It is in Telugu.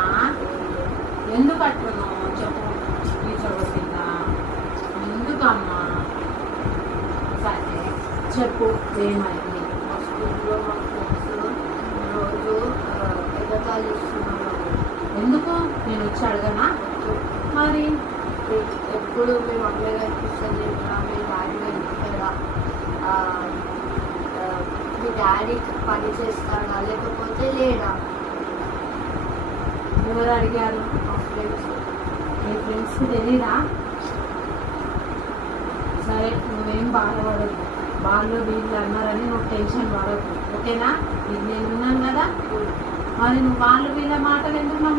అట్లున్నానా? ఎందుకు అట్లున్నావు చెప్పు. తీర్చగొట్టిందా? ఎందుకమ్మా? సరే చెప్పు ఏమైంది? మా స్కూల్లో మా ఫ్రెండ్స్ రోజు ఎగతాళి ఇస్తున్నారు. ఎందుకు? నేను వచ్చి అడగనా? మరి ఎప్పుడు మీ మమ్మీ కనిపిస్తుంది, మీ డాడీ కనిపిస్తాడా, మీ డాడీ పని చేస్తాడా లేకపోతే లేడా? ఎవరు అడిగారు? మా ఫ్రెండ్స్. మీ ఫ్రెండ్స్కి తెలీదా? సరే నువ్వేం బాధపడద్దు. వాళ్ళు వీళ్ళు అన్నారని నువ్వు టెన్షన్ పడద్దు, ఓకేనా? ఇది నేను ఉన్నాను కదా. మరి నువ్వు వాళ్ళు వీళ్ళ మాటలు ఎందుకు